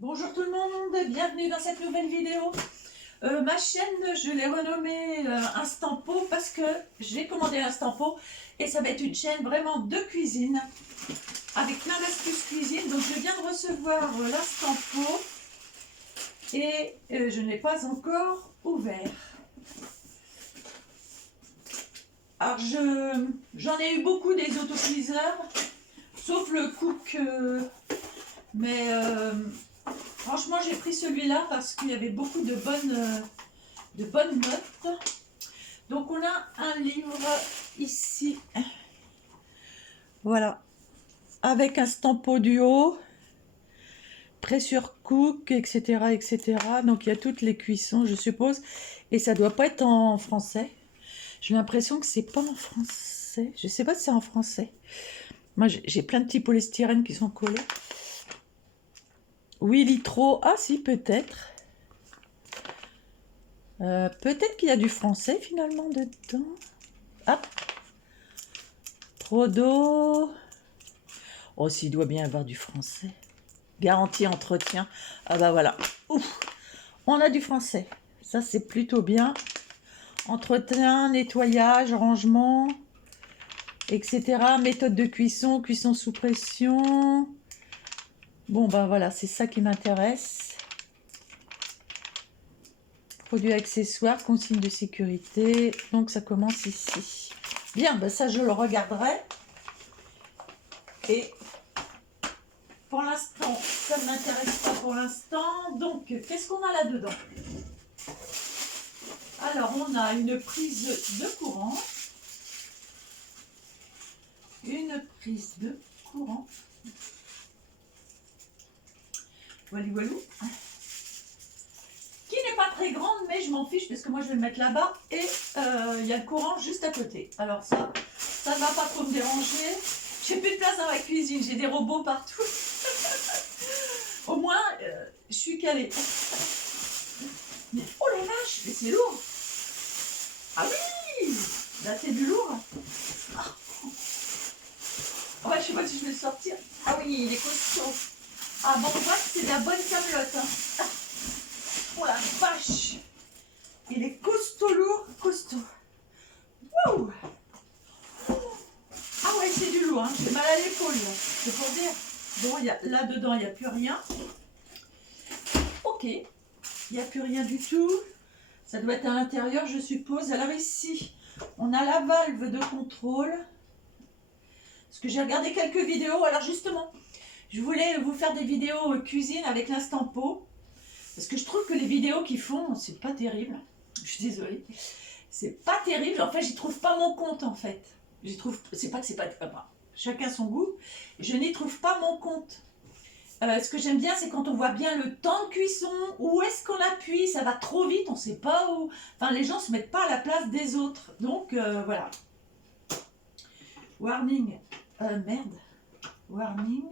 Bonjour tout le monde, bienvenue dans cette nouvelle vidéo. Ma chaîne, je l'ai renommée Instampo parce que j'ai commandé Instampo et ça va être une chaîne vraiment de cuisine avec plein d'astuces cuisine. Donc je viens de recevoir l'Instampo et je ne l'ai pas encore ouvert. Alors j'en ai eu beaucoup des autocuiseurs, sauf le Cook, mais franchement, j'ai pris celui-là parce qu'il y avait beaucoup de bonnes notes. Donc, on a un livre ici. Voilà. Avec un stampo duo, pressure cook, etc., etc. Donc, il y a toutes les cuissons, je suppose. Et ça doit pas être en français. J'ai l'impression que c'est pas en français. Je sais pas si c'est en français. Moi, j'ai plein de petits polystyrène qui sont collés. Oui, litro. Ah, si, peut-être. Peut-être qu'il y a du français finalement dedans. Hop. Prodo. Oh, s'il doit bien y avoir du français. Garantie entretien. Ah bah voilà. Ouf. On a du français. Ça, c'est plutôt bien. Entretien, nettoyage, rangement, etc. Méthode de cuisson, cuisson sous pression. Bon, bah voilà, c'est ça qui m'intéresse. Produits accessoires, consignes de sécurité. Donc, ça commence ici. Bien, bah ça, je le regarderai. Et pour l'instant, ça ne m'intéresse pas pour l'instant. Donc, qu'est-ce qu'on a là-dedans? Alors, on a une prise de courant. Une prise de courant. Voilà, voilà. Qui n'est pas très grande, mais je m'en fiche parce que moi, je vais le mettre là-bas. Et il y a le courant juste à côté. Alors ça ne va pas trop me déranger. J'ai plus de place dans la cuisine. J'ai des robots partout. Au moins, je suis calée. Mais oh la vache, mais c'est lourd. Ah oui, là c'est du lourd. Ah. Ouais, je sais pas si je vais le sortir. Ah oui, il est costaud. Ah bon, on voit que c'est de la bonne camelote. Hein. Oh la vache. Il est costaud, lourd, costaud. Wouh. Ah ouais, c'est du lourd. Hein. J'ai mal à l'épaule. C'est pour dire. Bon, là-dedans, il n'y a plus rien. Ok. Il n'y a plus rien du tout. Ça doit être à l'intérieur, je suppose. Alors ici, on a la valve de contrôle. Parce que j'ai regardé quelques vidéos. Alors justement, je voulais vous faire des vidéos cuisine avec l'Instampo. Parce que je trouve que les vidéos qu'ils font, c'est pas terrible. Je suis désolée. C'est pas terrible. En fait, j'y trouve pas mon compte, en fait. J'y trouve... C'est pas que c'est pas... chacun son goût. Je n'y trouve pas mon compte. Ce que j'aime bien, c'est quand on voit bien le temps de cuisson, où est-ce qu'on appuie, ça va trop vite, on ne sait pas où. Enfin, les gens ne se mettent pas à la place des autres. Donc, voilà. Warning. Merde. Warning.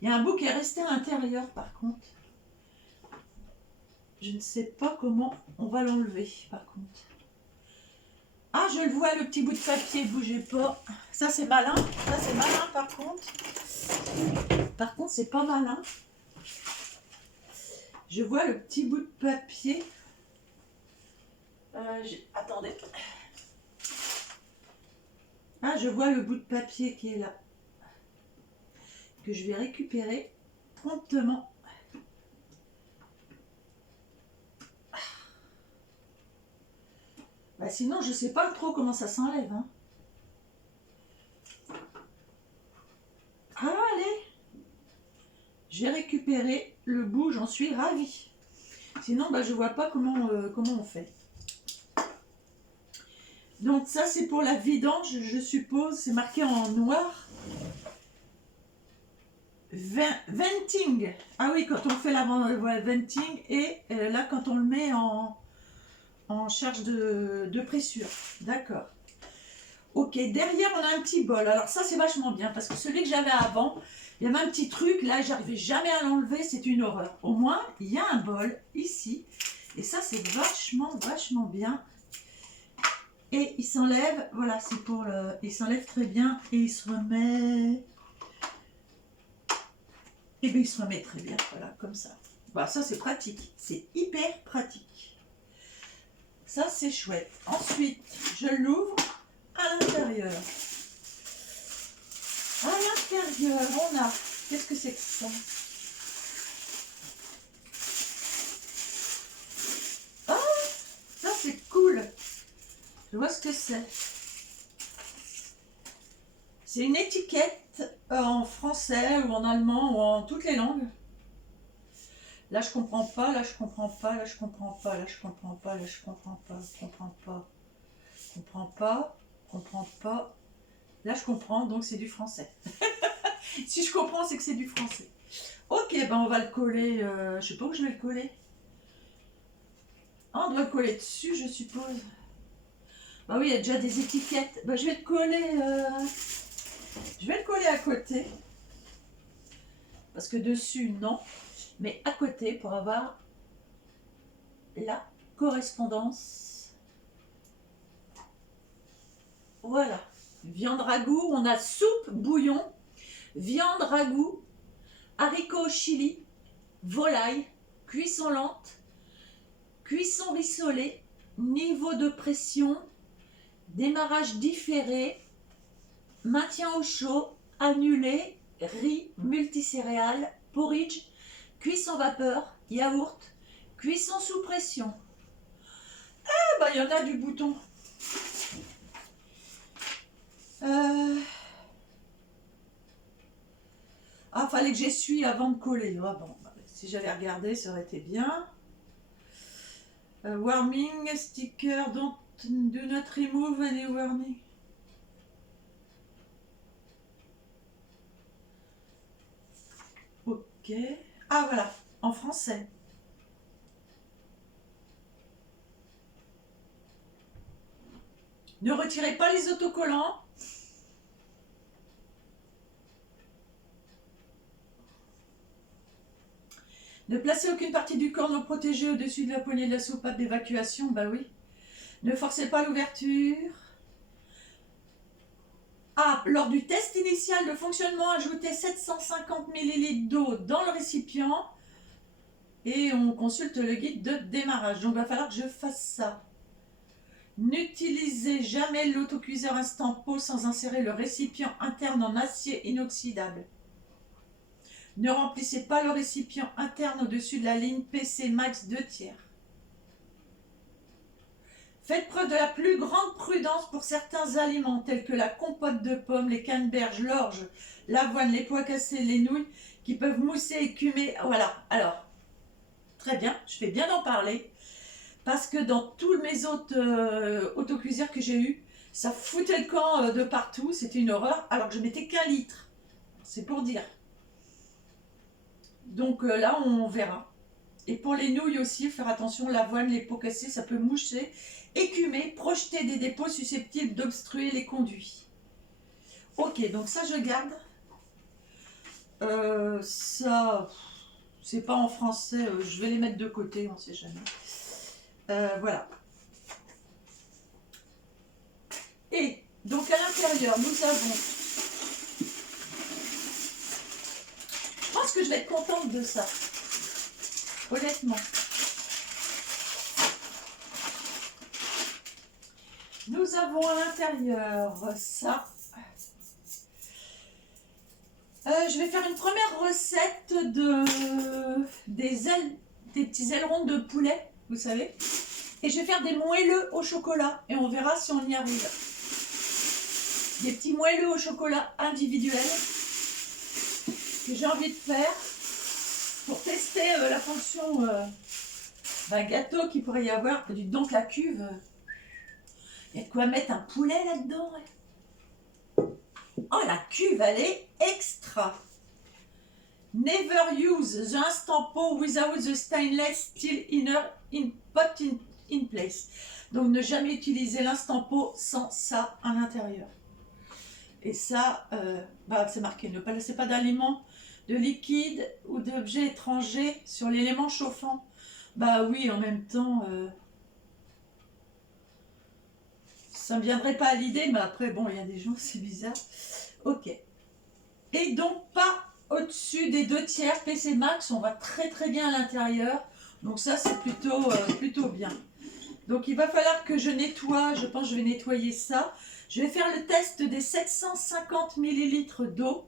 Il y a un bout qui est resté à l'intérieur, par contre. Je ne sais pas comment on va l'enlever, par contre. Ah, je le vois, le petit bout de papier, bougez pas. Ça, c'est malin. Ça, c'est malin, par contre. Par contre, c'est pas malin. Je vois le petit bout de papier. Attendez. Ah, je vois le bout de papier qui est là. Que je vais récupérer promptement. Bah, sinon, je ne sais pas trop comment ça s'enlève. Hein. Ah, allez. J'ai récupéré le bout, j'en suis ravie. Sinon, bah, je ne vois pas comment on fait. Donc ça, c'est pour la vidange, je suppose. C'est marqué en noir. Venting. Ah oui, quand on fait la venting. Et là, quand on le met en charge de pression. D'accord. Ok, derrière, on a un petit bol. Alors ça, c'est vachement bien. Parce que celui que j'avais avant, il y avait un petit truc. Là, j'arrivais jamais à l'enlever. C'est une horreur. Au moins, il y a un bol ici. Et ça, c'est vachement, vachement bien. Et il s'enlève, voilà, c'est pour le... Il s'enlève très bien et il se remet... Et bien il se remet très bien, voilà, comme ça. Bah, ça c'est pratique, c'est hyper pratique. Ça c'est chouette. Ensuite, je l'ouvre à l'intérieur. À l'intérieur, on a... Qu'est-ce que c'est que ça? Ah, ça c'est cool. Je vois ce que c'est. C'est une étiquette en français ou en allemand ou en toutes les langues. Là je comprends pas, là je comprends pas, là je comprends pas, là je comprends pas, là je comprends pas, comprends pas, comprends pas, comprends pas. Là je comprends, donc c'est du français. Si je comprends, c'est que c'est du français. Ok, ben on va le coller, je sais pas où je vais le coller. Ah, on doit le coller dessus, je suppose. Bah oui, il y a déjà des étiquettes. Bah, je vais le coller, à côté. Parce que dessus, non. Mais à côté, pour avoir la correspondance. Voilà. Viande ragoût, on a soupe, bouillon, viande ragoût, haricots au chili, volaille, cuisson lente, cuisson rissolée, niveau de pression, démarrage différé, maintien au chaud, annulé, riz, multicéréales, porridge, cuisson vapeur, yaourt, cuisson sous pression. Ah bah il y en a du bouton. Ah, fallait que j'essuie avant de coller. Ah, bon, bah, si j'avais regardé, ça aurait été bien. Warming sticker, do not remove any warning. Ok. Ah voilà, en français. Ne retirez pas les autocollants. Ne placez aucune partie du corps non protégée au-dessus de la poignée de la soupape d'évacuation. Bah oui. Ne forcez pas l'ouverture. Ah, lors du test initial de fonctionnement, ajoutez 750 ml d'eau dans le récipient et on consulte le guide de démarrage. Donc il va falloir que je fasse ça. N'utilisez jamais l'autocuiseur instant pot sans insérer le récipient interne en acier inoxydable. Ne remplissez pas le récipient interne au-dessus de la ligne PC max 2/3. Faites preuve de la plus grande prudence pour certains aliments tels que la compote de pommes, les canneberges, l'orge, l'avoine, les pois cassés, les nouilles qui peuvent mousser, écumer. Voilà, alors, très bien, je fais bien d'en parler parce que dans tous mes autres autocuiseurs que j'ai eu, ça foutait le camp de partout, c'était une horreur alors que je mettais qu'un litre. C'est pour dire. Donc là, on verra. Et pour les nouilles aussi, faire attention, l'avoine, les pots cassés, ça peut moucher, écumer, projeter des dépôts susceptibles d'obstruer les conduits. Ok, donc ça je garde. Ça, c'est pas en français, je vais les mettre de côté, on sait jamais. Voilà. Et donc à l'intérieur, nous avons... Je pense que je vais être contente de ça. Honnêtement. Nous avons à l'intérieur ça. Je vais faire une première recette des petits ailerons de poulet, vous savez. Et je vais faire des moelleux au chocolat et on verra si on y arrive. Des petits moelleux au chocolat individuels que j'ai envie de faire pour tester la fonction gâteau qu'il pourrait y avoir. Donc la cuve, il y a de quoi mettre un poulet là-dedans. Oh, la cuve, elle est extra. Never use the instant pot without the stainless steel inner pot in place. Donc ne jamais utiliser l'instant pot sans ça à l'intérieur. Et ça, c'est marqué. Ne pas laisser pas d'aliments, de liquide ou d'objets étrangers sur l'élément chauffant. Bah oui, en même temps, ça ne me viendrait pas à l'idée, mais après, bon, il y a des gens, c'est bizarre. Ok. Et donc, pas au-dessus des 2/3 PC Max, on va très très bien à l'intérieur. Donc ça c'est plutôt bien. Donc il va falloir que je nettoie, je pense que je vais nettoyer ça. Je vais faire le test des 750 millilitres d'eau.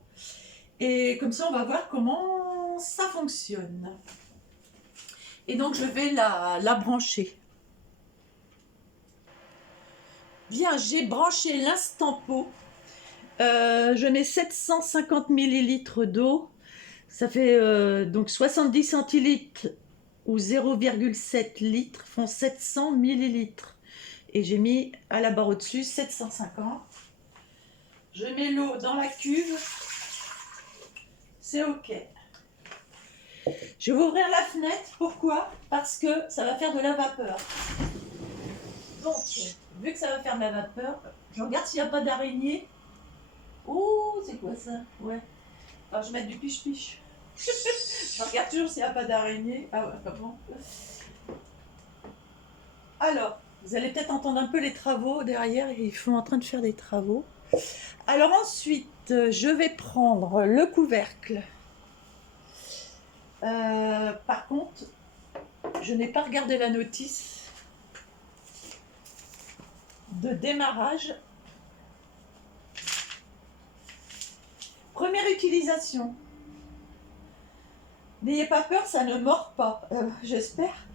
Et comme ça on va voir comment ça fonctionne. Et donc je vais la brancher. Bien, j'ai branché l'instant pot. Je mets 750 millilitres d'eau. Ça fait donc 70 centilitres ou 0,7 litres font 700 millilitres. Et j'ai mis à la barre au-dessus 750. Je mets l'eau dans la cuve. C'est OK. Je vais ouvrir la fenêtre. Pourquoi? Parce que ça va faire de la vapeur. Donc, vu que ça va faire de la vapeur, je regarde s'il n'y a pas d'araignée. Oh, c'est quoi ça? Ouais. Alors, je vais mettre du piche-piche. Je regarde toujours s'il n'y a pas d'araignée. Ah ouais, pas bon. Alors, vous allez peut-être entendre un peu les travaux derrière. Ils sont en train de faire des travaux. Alors ensuite, je vais prendre le couvercle. Par contre, je n'ai pas regardé la notice de démarrage. Première utilisation. N'ayez pas peur, ça ne mord pas, j'espère.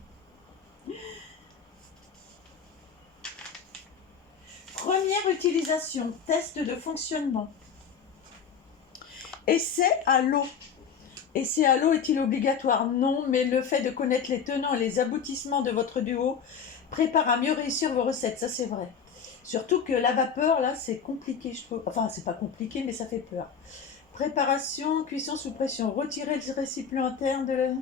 Première utilisation, test de fonctionnement. Essai à l'eau. Essai à l'eau est-il obligatoire? Non, mais le fait de connaître les tenants et les aboutissements de votre duo prépare à mieux réussir vos recettes, ça c'est vrai. Surtout que la vapeur, là, c'est compliqué, je trouve. Enfin, c'est pas compliqué, mais ça fait peur. Préparation, cuisson sous pression. Retirer le récipient interne de la...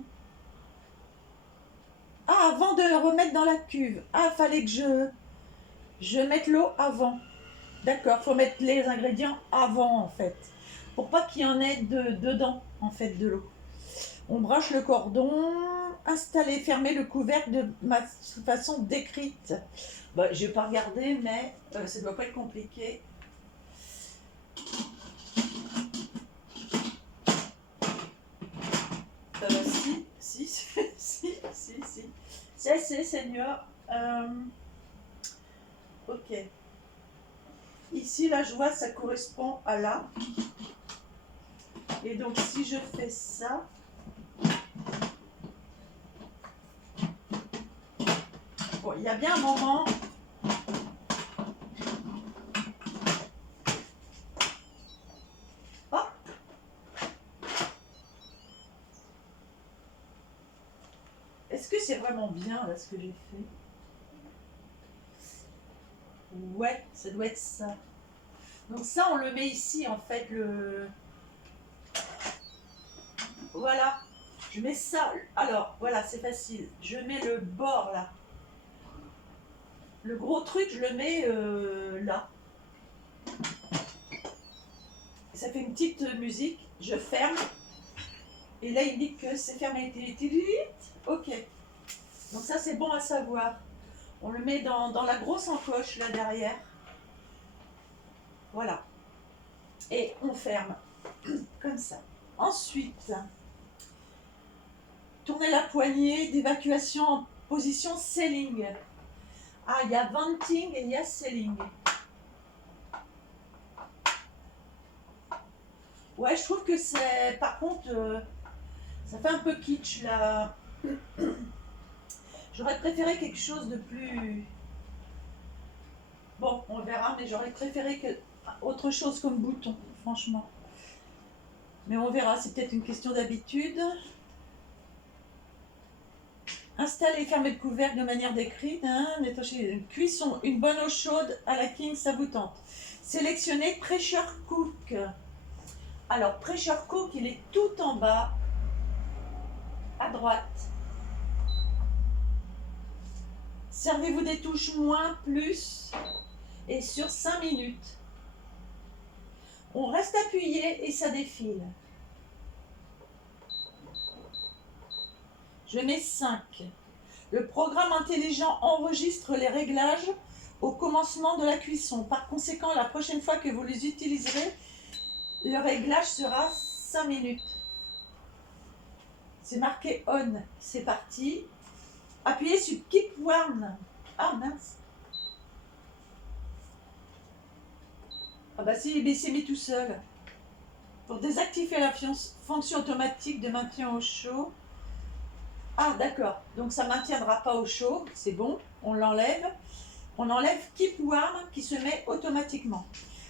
Ah, avant de le remettre dans la cuve. Ah, fallait que je mette l'eau avant. D'accord, faut mettre les ingrédients avant, en fait. Pour pas qu'il y en ait dedans, en fait, de l'eau. On branche le cordon. Installer, fermer le couvercle de façon décrite. Bon, je vais pas regarder, mais ça doit pas être compliqué. Si. C'est, Seigneur. Ok. Ici, là, je vois, ça correspond à là. Et donc, si je fais ça... Bon, il y a bien un moment... Oh! Est-ce que c'est vraiment bien, là, ce que j'ai fait? Ouais, ça doit être ça. Donc ça, on le met ici, en fait, le... Voilà. Je mets ça. Alors, voilà, c'est facile. Je mets le bord, là. Le gros truc, je le mets là. Ça fait une petite musique. Je ferme. Et là, il dit que c'est fermé. Ok. Donc ça, c'est bon à savoir. On le met dans la grosse encoche, là, derrière. Voilà. Et on ferme. Comme ça. Ensuite, tournez la poignée d'évacuation en position sealing. Ah, il y a venting et il y a sealing. Ouais, je trouve que c'est... Par contre, ça fait un peu kitsch, là. J'aurais préféré quelque chose de plus... Bon, on verra, mais j'aurais préféré autre chose comme bouton, franchement. Mais on verra, c'est peut-être une question d'habitude. Installer et fermer le couvercle de manière décrite. Une cuisson, une bonne eau chaude à la king, ça vous tente. Sélectionnez Pressure Cook. Alors, Pressure Cook, il est tout en bas, à droite. Servez-vous des touches moins, plus, et sur 5 minutes. On reste appuyé et ça défile. Je mets 5. Le programme intelligent enregistre les réglages au commencement de la cuisson. Par conséquent, la prochaine fois que vous les utiliserez, le réglage sera 5 minutes. C'est marqué on. C'est parti. Appuyez sur Keep Warm. Ah mince. Ah bah si, mais c'est mis tout seul. Pour désactiver la fonction automatique de maintien au chaud. Ah d'accord, donc ça ne maintiendra pas au chaud, c'est bon, on l'enlève. On enlève Keep Warm qui se met automatiquement.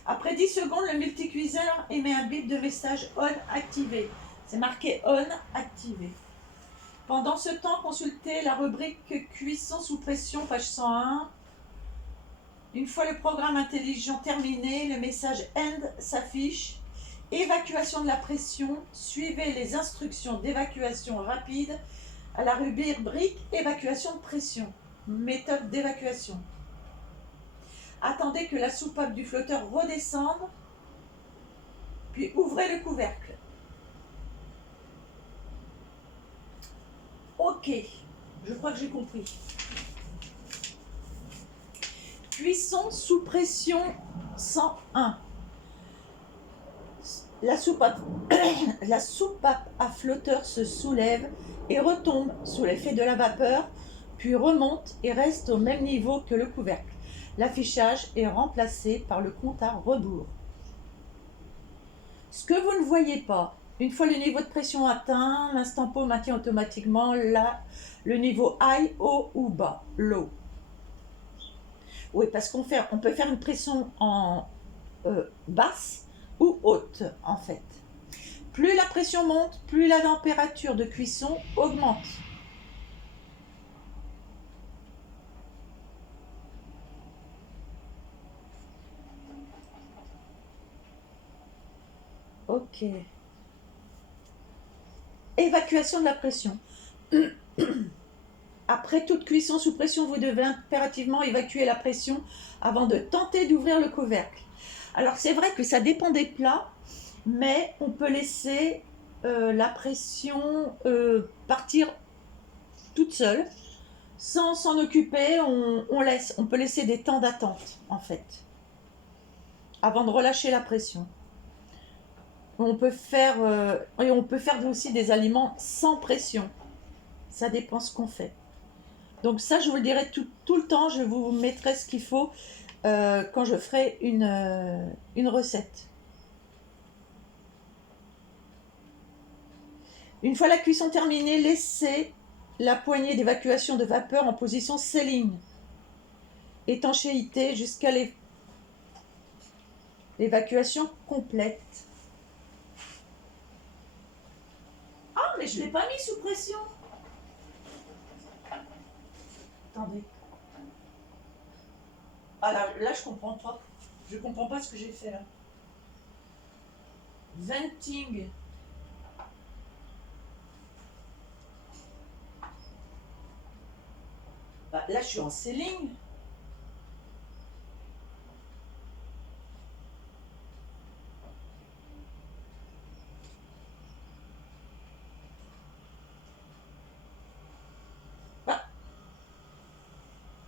Après 10 secondes, le multicuiseur émet un bip de message on activé. C'est marqué on activé. Pendant ce temps, consultez la rubrique cuisson sous pression, page 101. Une fois le programme intelligent terminé, le message end s'affiche. Évacuation de la pression. Suivez les instructions d'évacuation rapide à la rubrique évacuation de pression. Méthode d'évacuation. Attendez que la soupape du flotteur redescende, puis ouvrez le couvercle. Ok, je crois que j'ai compris. Cuisson sous pression 101. La soupape à flotteur se soulève et retombe sous l'effet de la vapeur, puis remonte et reste au même niveau que le couvercle. L'affichage est remplacé par le compte à rebours. Ce que vous ne voyez pas, une fois le niveau de pression atteint, l'instant pot maintient automatiquement le niveau high, haut ou bas, low. Oui, parce qu'on peut faire une pression en basse ou haute, en fait. Plus la pression monte, plus la température de cuisson augmente. Ok. Évacuation de la pression. Après toute cuisson sous pression, vous devez impérativement évacuer la pression avant de tenter d'ouvrir le couvercle. Alors c'est vrai que ça dépend des plats, mais on peut laisser la pression partir toute seule. Sans s'en occuper, on peut laisser des temps d'attente en fait, avant de relâcher la pression. On peut faire aussi des aliments sans pression. Ça dépend ce qu'on fait. Donc ça, je vous le dirai tout le temps. Je vous mettrai ce qu'il faut quand je ferai une recette. Une fois la cuisson terminée, laissez la poignée d'évacuation de vapeur en position sealing. Étanchéité jusqu'à l'évacuation complète. Ah, mais je ne l'ai pas mis sous pression. Attendez. Ah là, je comprends pas. Je comprends pas ce que j'ai fait là. Venting. Bah, là, je suis en sealing.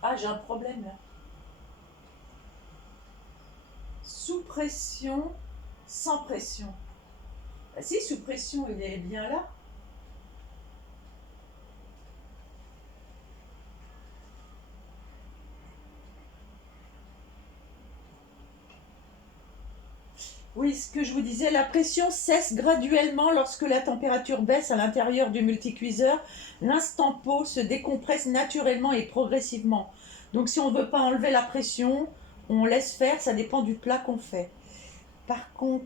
Ah, j'ai un problème là. Sous pression, sans pression. Bah, si, sous pression, il est bien là. Oui, ce que je vous disais, la pression cesse graduellement lorsque la température baisse à l'intérieur du multicuiseur. L'instant pot se décompresse naturellement et progressivement. Donc si on ne veut pas enlever la pression, on laisse faire, ça dépend du plat qu'on fait. Par contre,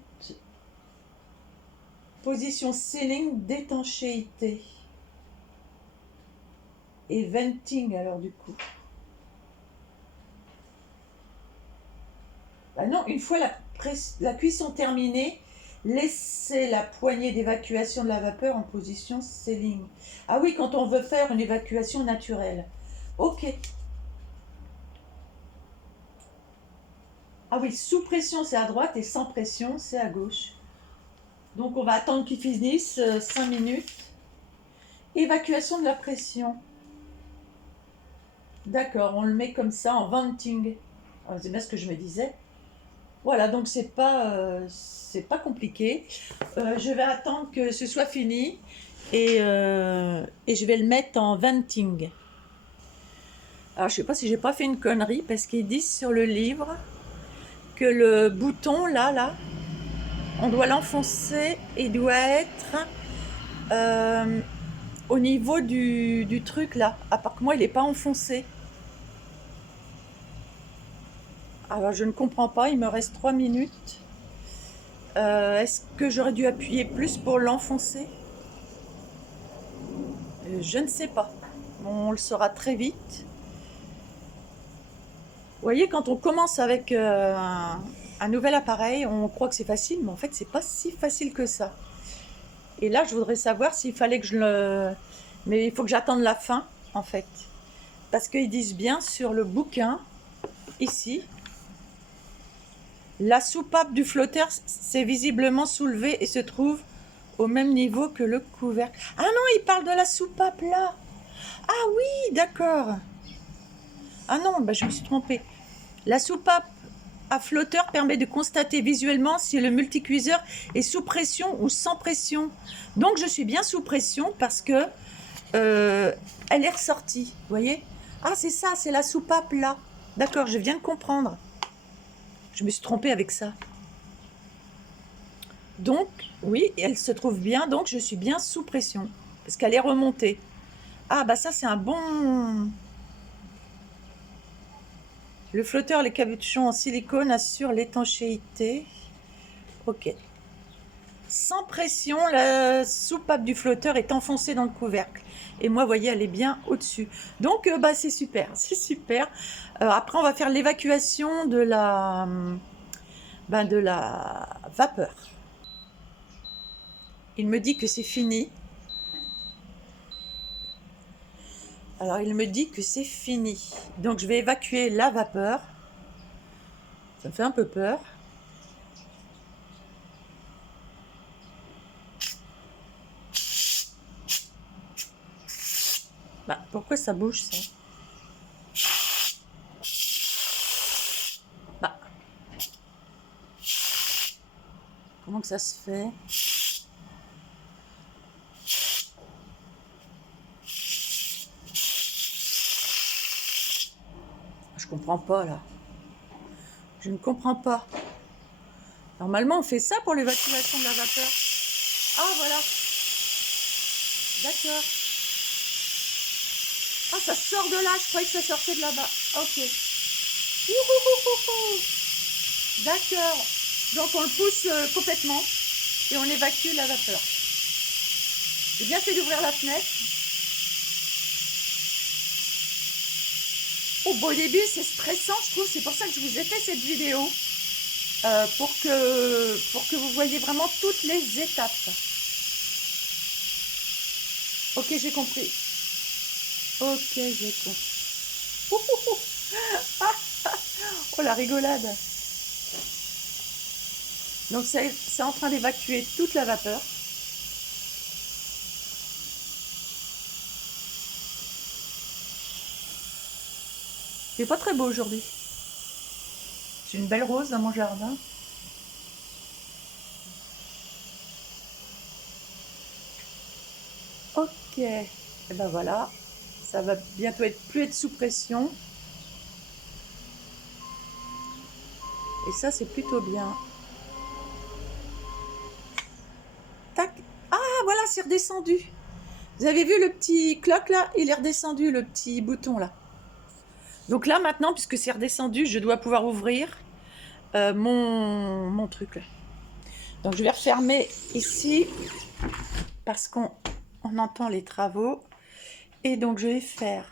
position sealing, d'étanchéité. Et venting alors du coup. Bah non, une fois la cuisson terminée, laissez la poignée d'évacuation de la vapeur en position sealing. Ah oui, quand on veut faire une évacuation naturelle. Ok. Ah oui, sous pression c'est à droite et sans pression c'est à gauche. Donc on va attendre qu'il finisse 5 minutes. Évacuation de la pression. D'accord, on le met comme ça en venting. Ah, c'est bien ce que je me disais. Voilà, donc c'est pas compliqué. Je vais attendre que ce soit fini et je vais le mettre en venting. Alors je sais pas si j'ai pas fait une connerie parce qu'ils disent sur le livre que le bouton là, on doit l'enfoncer et doit être au niveau du truc là. À part que moi il n'est pas enfoncé. Alors je ne comprends pas, il me reste 3 minutes. Est-ce que j'aurais dû appuyer plus pour l'enfoncer? Je ne sais pas. On le saura très vite. Vous voyez, quand on commence avec un nouvel appareil, on croit que c'est facile, mais en fait, c'est pas si facile que ça. Et là, je voudrais savoir s'il fallait que je le... Mais il faut que j'attende la fin, en fait. Parce qu'ils disent bien sur le bouquin, ici, la soupape du flotteur s'est visiblement soulevée et se trouve au même niveau que le couvercle. Ah non, il parle de la soupape là. Ah oui, d'accord. Ah non, bah, je me suis trompée. La soupape à flotteur permet de constater visuellement si le multicuiseur est sous pression ou sans pression. Donc je suis bien sous pression parce que elle est ressortie. Vous voyez? Ah c'est ça, c'est la soupape là. D'accord, je viens de comprendre. Je me suis trompée avec ça. Donc oui, elle se trouve bien, donc je suis bien sous pression parce qu'elle est remontée. Ah bah ça c'est un bon... Le flotteur, les capuchons en silicone assurent l'étanchéité. Ok. Sans pression, la soupape du flotteur est enfoncée dans le couvercle. Et moi, vous voyez, elle est bien au-dessus. Donc, bah, c'est super, c'est super. Après, on va faire l'évacuation de la vapeur. Il me dit que c'est fini. Alors, il me dit que c'est fini. Donc, je vais évacuer la vapeur. Ça me fait un peu peur. Bah, pourquoi ça bouge, ça? Bah. Comment que ça se fait? Je comprends pas, là. Je ne comprends pas. Normalement, on fait ça pour l'évacuation de la vapeur. Ah, voilà. D'accord. Ah, ça sort de là. Je croyais que ça sortait de là-bas. Ok. D'accord. Donc, on le pousse complètement et on évacue la vapeur. J'ai bien fait d'ouvrir la fenêtre. Au début, c'est stressant, je trouve. C'est pour ça que je vous ai fait cette vidéo. Pour que vous voyez vraiment toutes les étapes. Ok, j'ai compris. Ok, j'ai compris. Oh, la rigolade. Donc, c'est en train d'évacuer toute la vapeur. C'est pas très beau aujourd'hui. J'ai une belle rose dans mon jardin. Ok, et ben voilà, ça va bientôt plus être sous pression. Et ça, c'est plutôt bien. Tac. Ah, voilà, c'est redescendu. Vous avez vu le petit cloc là? Il est redescendu, le petit bouton là. Donc là, maintenant, puisque c'est redescendu, je dois pouvoir ouvrir mon truc là. Donc je vais refermer ici parce qu'on entend les travaux. Et donc je vais faire...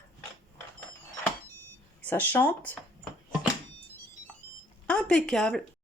Ça chante. Impeccable.